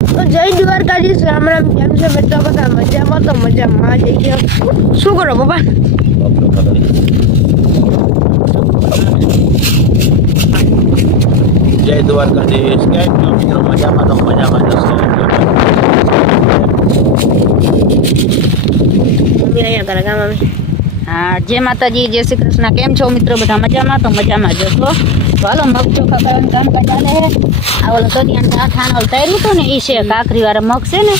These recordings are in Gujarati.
તો જય દ્વારકાધીશ રામ રામ કેમ છે મિત્રો? બધા મજામાં? તો મજામાં જઈ ગયો શું કરો પપ્પા જય દ્વારકાધીશ. કેમ છો મિત્રો? મજામાં તો મજામાં જશો હા જય માતાજી જય શ્રી કૃષ્ણ. કેમ છો મિત્રો? બધા મજામાં? તો મજામાં જશો તો હાલો મગ ચોખા કરવાનું કામ ચાલે છે આ ઓલો દરિયાને આઠાણ ઓલ તૈરું હતું ને એ છે કાકરી વાળા મગ છે ને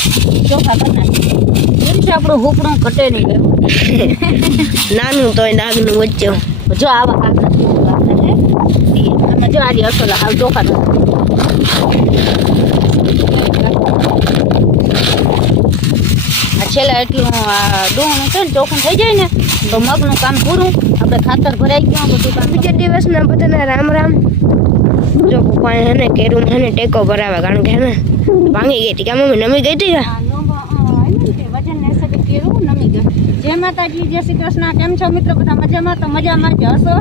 ચોખા કરી નાખે. આપણું હુપડું ઘટે નહીં નાનું તોય નાગનું વચ્ચે. જો આવા કાકરા. અને જો આજે અસલ હાલ ચોખા છેલ્લા એટલું ડુંગળું છે ને ચોખ્ખું થઈ જાય ને તો મગનું કામ પૂરું. આપણે ખાતર ભરાઈ ગયું બધું બીજા દિવસના બધાને રામ રામ. જો પપ્પાએ હે ને કેરું હે ને ટેકો ભરાવે કારણ કે હે ને ભાંગી ગઈ હતી. કે મમ્મી નમી ગઈ હતી કે. જય માતાજી જય શ્રી કૃષ્ણ. કેમ છો મિત્રો? બધા મજામાં? તો મજામાં જ હશો?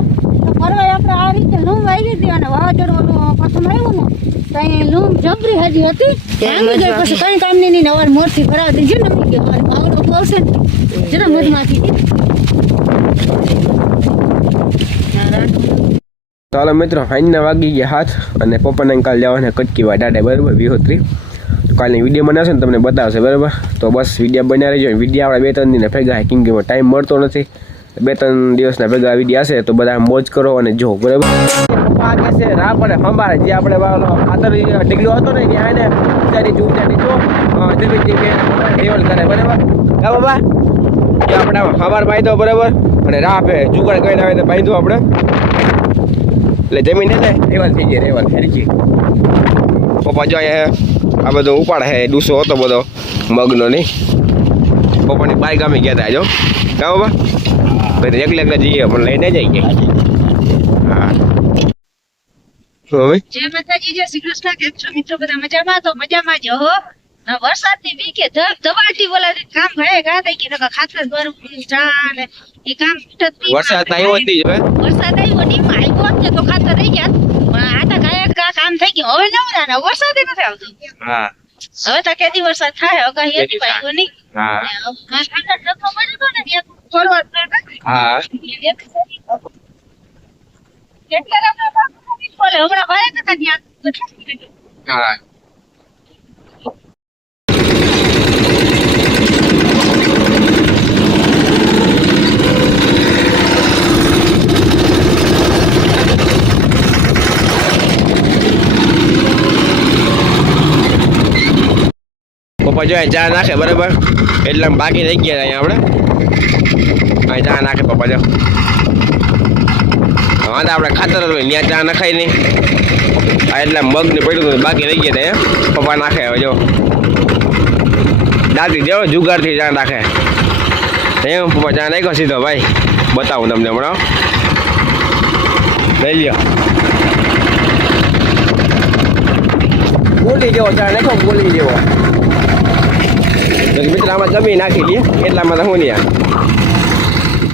તો પરવાય આપણે આ રીતે લૂમ વાગી હતી અને વાવાઝોડું પ્રથમ આવ્યું ને તો લૂમ જબરી હજી હતી. ભાંગી ગઈ પછી કઈ કામ નહીં અવાર મોરથી ભરાવતી જો નમી ગયો. અને પાવડો ને જરા મધમાંથી ચાલો મિત્રો હાઈના વાગી ગયા હાથ અને પપ્પાને કાલ જવાના કટકી વાડાડે બરાબર? વિહોત્રી. તો કાલની વીડિયો બનાવશે ને તમને બતાવશે, બરાબર? તો બસ વીડિયો બનાવી રહેજો વીડિયો આપણે બે ત્રણ દિને ભેગા કેમ કે ટાઈમ મળતો નથી. બે ત્રણ દિવસના ભેગા વીડિયો હશે, તો બધા મોજ કરો અને જો, બરાબર? પાકે છે રાપ અને ફંબારે જે આપણે ખાતર ઢીકલો હતો ને ત્યાં એને ઉતારી જો ઉતારી જો ધીમે કરે, બરાબર? બાબા? આપણે સવાર બાંધો બરાબર? અને રાહ આપે જુગાડ કરીને આવે તો બાંધો આપણે. એટલે જમીન એટલે રેવાલ થઈ ગઈ રેવલ હેરકી પપ્પા જો આ બધો ઉપાડ હે ડૂસો હતો બધો મગનો નહીં. પપ્પાની બાઈક અમે ગયા હતા જો. કા બાબા ભાઈ એકલે એકલા જઈએ પણ લઈને જઈ ગયા હા. હવે? જય માતાજી જય શ્રી કૃષ્ણ કેમ છો મિત્રો? બધા મજામાં? તો મજામાં જ હો. વરસાદની વીકે ધબ ધબાટી બોલા કામ ઘરે ગા થઈ કે નકર ખાતર ભરવું ચા ને એ કામ નહીં. વરસાદ આવ્યો જ વરસાદ આવ્યો નહીં આવ્યો જ છે. તો ખાતર રહી ગયા પણ આ તો કાંઈ કા કામ થઈ ગયું. હવે નવરા ના વરસાદ નથી આવતો. હા. હવે તો કેદી વરસાદ થાય અગાહી હતી. આવ્યો નહીં. હા. હા. કેટલા હમણાં ભારે હતા ત્યાં. હા. પપ્પા જો ચા નાખે, બરાબર? એટલે બાકી રહી ગયા અહીંયા આપણે. અહીં ચા નાખે પપ્પા, જો. હા આપણે ખાતર હતું ત્યાં ચા નખાય નહીં. આ એટલે મગ ને પડ્યું બાકી રહી ગયા ત્યાં. પપ્પા નાખે હવે, જો. દાદી દેવો જુગારથી ચા નાખે. એમ પપ્પા, ચા નાખ્યો સીધો, ભાઈ. બતાવું તમને હમણાં લઈ લ્યો. ગોલી જેવો ચા નાખો ગોલી જેવો. મિત્ર આમાં જમી નાખી દઈએ. એટલામાં તો હું નહીં